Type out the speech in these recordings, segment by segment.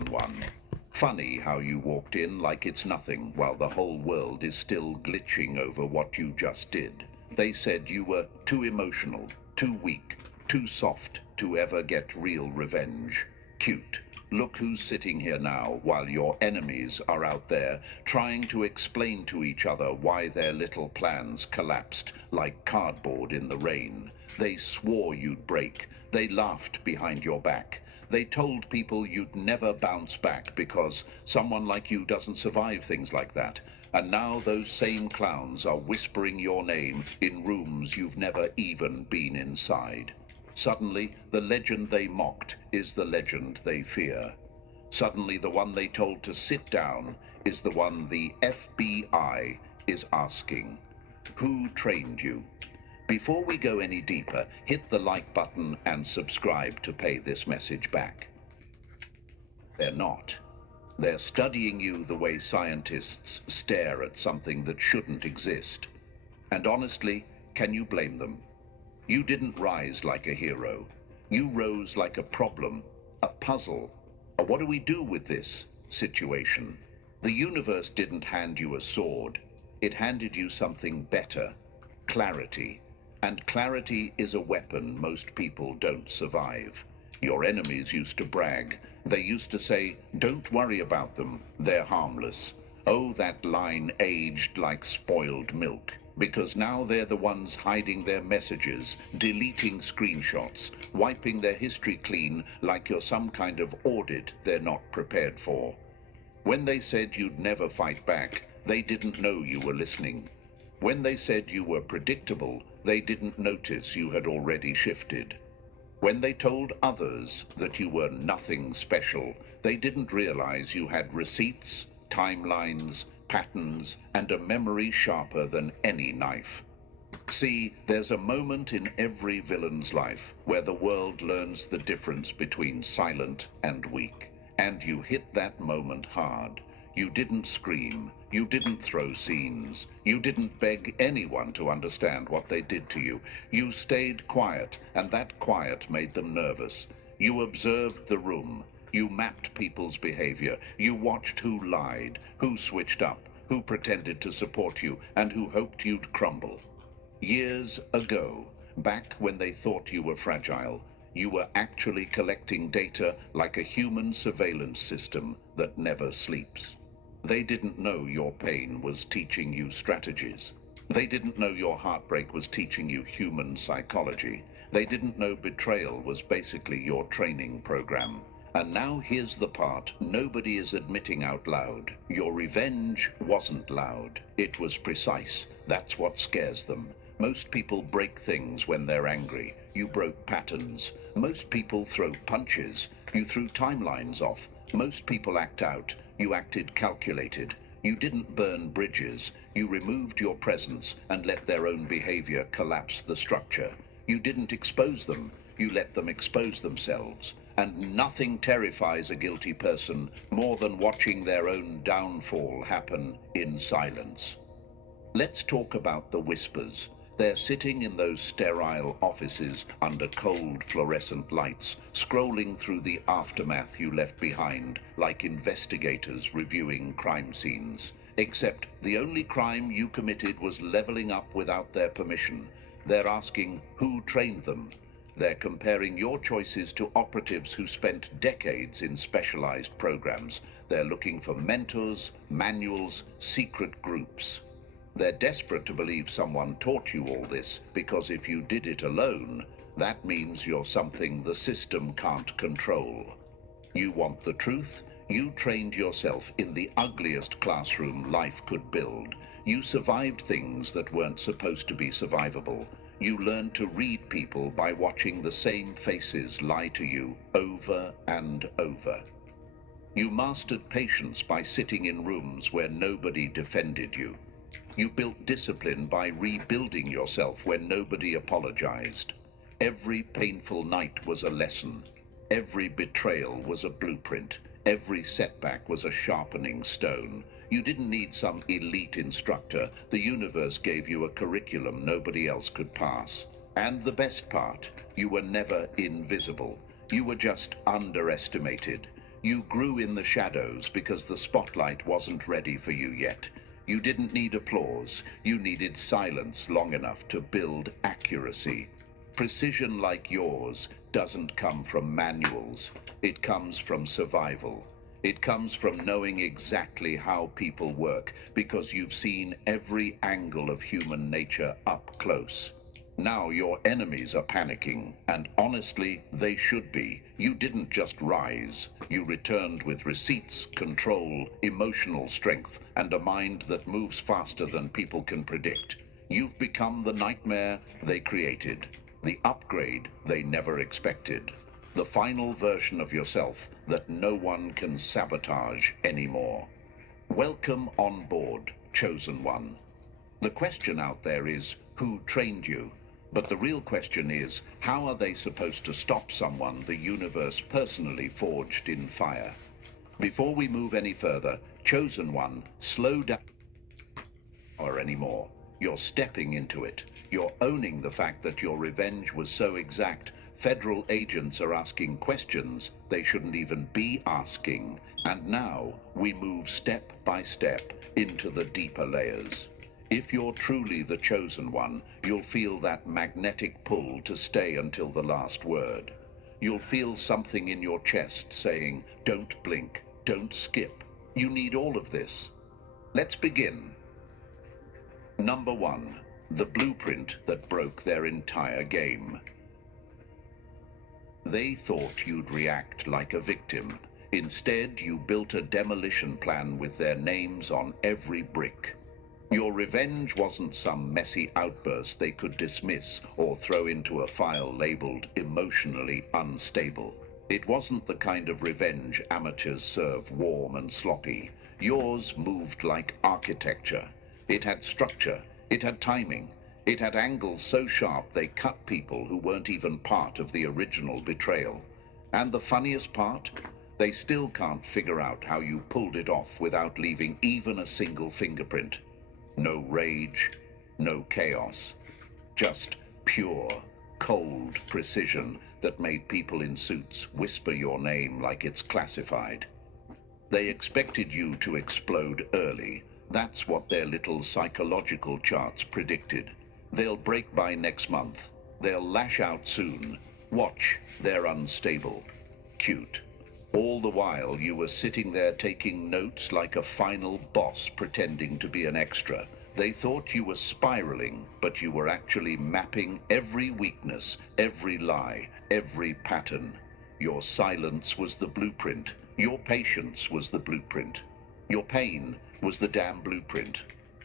one. Funny how you walked in like it's nothing while the whole world is still glitching over what you just did. They said you were too emotional, too weak, too soft to ever get real revenge. Cute. Look who's sitting here now while your enemies are out there trying to explain to each other why their little plans collapsed like cardboard in the rain. They swore you'd break. They laughed behind your back. They told people you'd never bounce back because someone like you doesn't survive things like that. And now those same clowns are whispering your name in rooms you've never even been inside. Suddenly, the legend they mocked is the legend they fear. Suddenly, the one they told to sit down is the one the FBI is asking. Who trained you? Before we go any deeper, hit the like button and subscribe to pay this message back. They're not. They're studying you the way scientists stare at something that shouldn't exist. And honestly, can you blame them? You didn't rise like a hero. You rose like a problem, a puzzle. A what do we do with this situation? The universe didn't hand you a sword. It handed you something better, clarity. And clarity is a weapon most people don't survive. Your enemies used to brag. They used to say, don't worry about them, they're harmless. Oh, that line aged like spoiled milk. Because now they're the ones hiding their messages, deleting screenshots, wiping their history clean like you're some kind of audit they're not prepared for. When they said you'd never fight back, they didn't know you were listening. When they said you were predictable, they didn't notice you had already shifted. When they told others that you were nothing special, they didn't realize you had receipts, timelines, patterns, and a memory sharper than any knife. See, there's a moment in every villain's life where the world learns the difference between silent and weak. And you hit that moment hard. You didn't scream. You didn't throw scenes. You didn't beg anyone to understand what they did to you. You stayed quiet, and that quiet made them nervous. You observed the room. You mapped people's behavior. You watched who lied, who switched up, who pretended to support you, and who hoped you'd crumble. Years ago, back when they thought you were fragile, you were actually collecting data like a human surveillance system that never sleeps. They didn't know your pain was teaching you strategies. They didn't know your heartbreak was teaching you human psychology. They didn't know betrayal was basically your training program. And now here's the part nobody is admitting out loud. Your revenge wasn't loud. It was precise. That's what scares them. Most people break things when they're angry. You broke patterns. Most people throw punches. You threw timelines off. Most people act out. You acted calculated. You didn't burn bridges. You removed your presence and let their own behavior collapse the structure. You didn't expose them. You let them expose themselves. And nothing terrifies a guilty person more than watching their own downfall happen in silence. Let's talk about the whispers. They're sitting in those sterile offices under cold fluorescent lights, scrolling through the aftermath you left behind, like investigators reviewing crime scenes. Except the only crime you committed was leveling up without their permission. They're asking who trained them. They're comparing your choices to operatives who spent decades in specialized programs. They're looking for mentors, manuals, secret groups. They're desperate to believe someone taught you all this, because if you did it alone, that means you're something the system can't control. You want the truth? You trained yourself in the ugliest classroom life could build. You survived things that weren't supposed to be survivable. You learned to read people by watching the same faces lie to you over and over. You mastered patience by sitting in rooms where nobody defended you. You built discipline by rebuilding yourself when nobody apologized. Every painful night was a lesson. Every betrayal was a blueprint. Every setback was a sharpening stone. You didn't need some elite instructor. The universe gave you a curriculum nobody else could pass. And the best part, you were never invisible. You were just underestimated. You grew in the shadows because the spotlight wasn't ready for you yet. You didn't need applause. You needed silence long enough to build accuracy. Precision like yours doesn't come from manuals. It comes from survival. It comes from knowing exactly how people work because you've seen every angle of human nature up close. Now your enemies are panicking, and honestly, they should be. You didn't just rise. You returned with receipts, control, emotional strength, and a mind that moves faster than people can predict. You've become the nightmare they created, the upgrade they never expected, the final version of yourself that no one can sabotage anymore. Welcome on board, Chosen One. The question out there is, who trained you? But the real question is, how are they supposed to stop someone the universe personally forged in fire? Before we move any further, Chosen One, slow down anymore. You're stepping into it. You're owning the fact that your revenge was so exact. Federal agents are asking questions they shouldn't even be asking. And now we move step by step into the deeper layers. If you're truly the Chosen One, you'll feel that magnetic pull to stay until the last word. You'll feel something in your chest saying, don't blink, don't skip. You need all of this. Let's begin. Number 1, the blueprint that broke their entire game. They thought you'd react like a victim. Instead, you built a demolition plan with their names on every brick. Your revenge wasn't some messy outburst they could dismiss or throw into a file labeled emotionally unstable. It wasn't the kind of revenge amateurs serve warm and sloppy. Yours moved like architecture. It had structure, it had timing, it had angles so sharp they cut people who weren't even part of the original betrayal. And the funniest part? They still can't figure out how you pulled it off without leaving even a single fingerprint. No rage, no chaos, just pure, cold precision that made people in suits whisper your name like it's classified. They expected you to explode early. That's what their little psychological charts predicted. They'll break by next month. They'll lash out soon. Watch, they're unstable. Cute. All the while you were sitting there taking notes like a final boss pretending to be an extra. They thought you were spiraling, but you were actually mapping every weakness, every lie, every pattern. Your silence was the blueprint. Your patience was the blueprint. Your pain was the damn blueprint.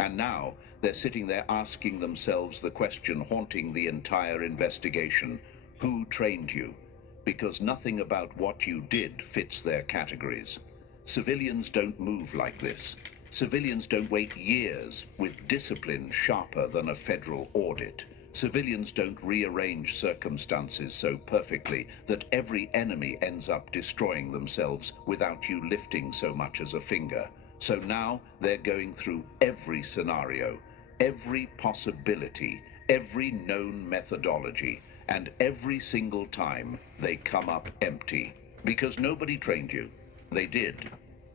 And now they're sitting there asking themselves the question haunting the entire investigation. Who trained you? Because nothing about what you did fits their categories. Civilians don't move like this. Civilians don't wait years with discipline sharper than a federal audit. Civilians don't rearrange circumstances so perfectly that every enemy ends up destroying themselves without you lifting so much as a finger. So now they're going through every scenario, every possibility, every known methodology, and every single time they come up empty. Because nobody trained you. They did.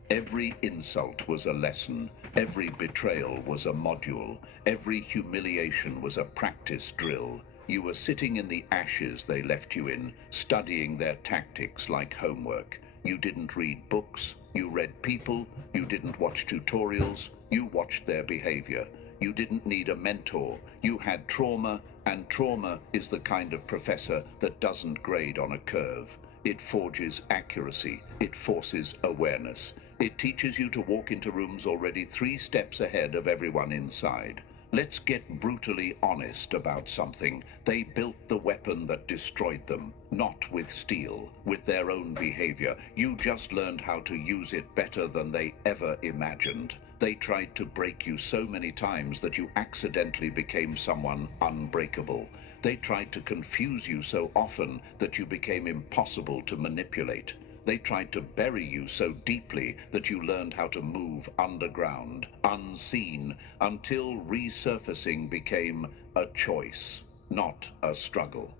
Every insult was a lesson. Every betrayal was a module. Every humiliation was a practice drill. You were sitting in the ashes they left you in, studying their tactics like homework. You didn't read books. You read people. You didn't watch tutorials. You watched their behavior. You didn't need a mentor. You had trauma, and trauma is the kind of professor that doesn't grade on a curve. It forges accuracy. It forces awareness. It teaches you to walk into rooms already 3 steps ahead of everyone inside. Let's get brutally honest about something. They built the weapon that destroyed them, not with steel, with their own behavior. You just learned how to use it better than they ever imagined. They tried to break you so many times that you accidentally became someone unbreakable. They tried to confuse you so often that you became impossible to manipulate. They tried to bury you so deeply that you learned how to move underground, unseen, until resurfacing became a choice, not a struggle.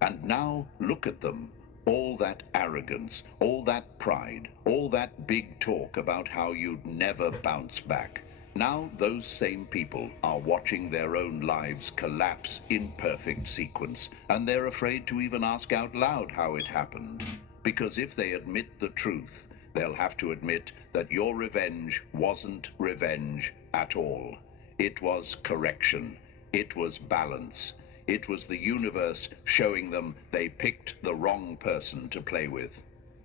And now look at them. All that arrogance, all that pride, all that big talk about how you'd never bounce back. Now those same people are watching their own lives collapse in perfect sequence, and they're afraid to even ask out loud how it happened. Because if they admit the truth, they'll have to admit that your revenge wasn't revenge at all. It was correction. It was balance. It was the universe showing them they picked the wrong person to play with.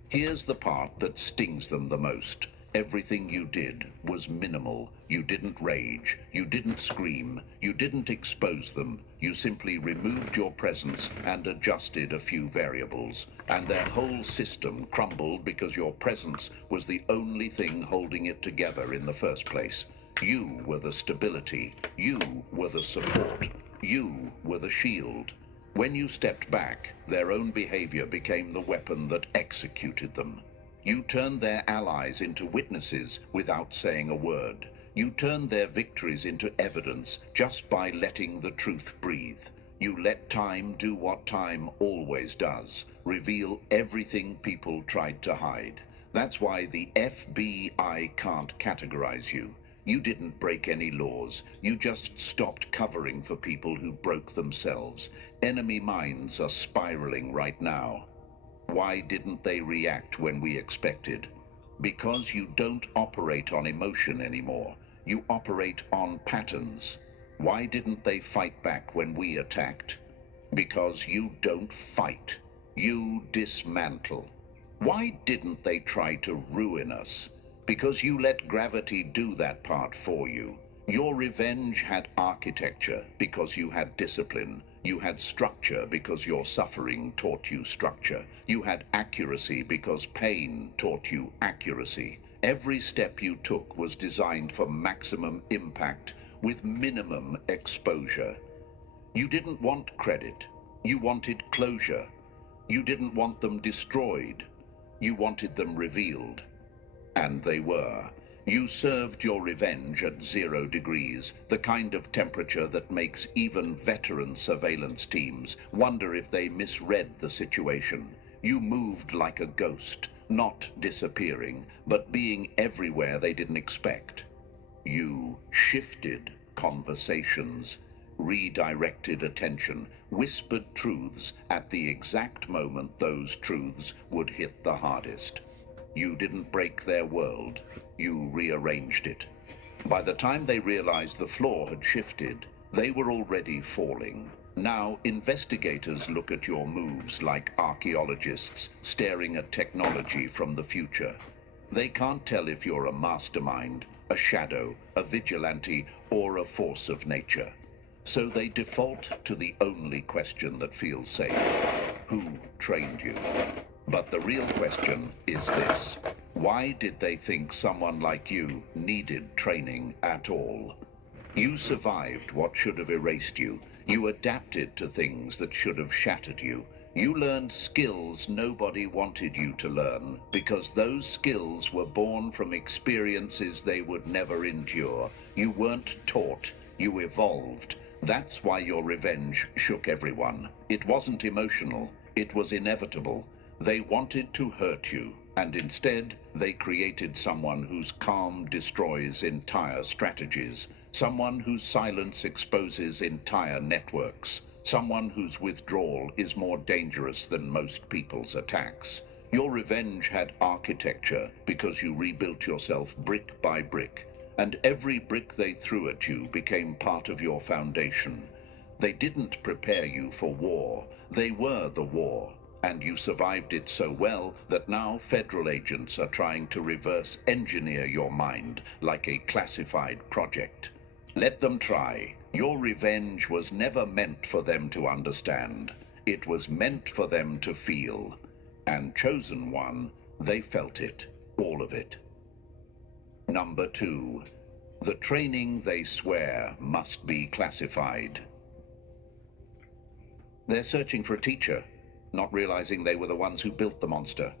Here's the part that stings them the most. Everything you did was minimal. You didn't rage. You didn't scream. You didn't expose them. You simply removed your presence and adjusted a few variables. And their whole system crumbled because your presence was the only thing holding it together in the first place. You were the stability. You were the support. You were the shield. When you stepped back, their own behavior became the weapon that executed them. You turned their allies into witnesses without saying a word. You turned their victories into evidence just by letting the truth breathe. You let time do what time always does, reveal everything people tried to hide. That's why the FBI can't categorize you. You didn't break any laws. You just stopped covering for people who broke themselves. Enemy minds are spiraling right now. Why didn't they react when we expected? Because you don't operate on emotion anymore. You operate on patterns. Why didn't they fight back when we attacked? Because you don't fight. You dismantle. Why didn't they try to ruin us? Because you let gravity do that part for you. Your revenge had architecture because you had discipline. You had structure because your suffering taught you structure. You had accuracy because pain taught you accuracy. Every step you took was designed for maximum impact with minimum exposure. You didn't want credit. You wanted closure. You didn't want them destroyed. You wanted them revealed. And they were. You served your revenge at 0 degrees, the kind of temperature that makes even veteran surveillance teams wonder if they misread the situation. You moved like a ghost, not disappearing, but being everywhere they didn't expect. You shifted conversations, redirected attention, whispered truths at the exact moment those truths would hit the hardest. You didn't break their world, you rearranged it. By the time they realized the floor had shifted, they were already falling. Now, investigators look at your moves like archaeologists staring at technology from the future. They can't tell if you're a mastermind, a shadow, a vigilante, or a force of nature. So they default to the only question that feels safe. Who trained you? But the real question is this. Why did they think someone like you needed training at all? You survived what should have erased you. You adapted to things that should have shattered you. You learned skills nobody wanted you to learn because those skills were born from experiences they would never endure. You weren't taught. You evolved. That's why your revenge shook everyone. It wasn't emotional. It was inevitable. They wanted to hurt you, and instead they created someone whose calm destroys entire strategies, someone whose silence exposes entire networks, someone whose withdrawal is more dangerous than most people's attacks. Your revenge had architecture because you rebuilt yourself brick by brick, and every brick they threw at you became part of your foundation. They didn't prepare you for war, they were the war. And you survived it so well that now federal agents are trying to reverse engineer your mind like a classified project. Let them try. Your revenge was never meant for them to understand. It was meant for them to feel. And chosen one, they felt it, all of it. Number 2. The training they swear must be classified. They're searching for a teacher, not realizing they were the ones who built the monster.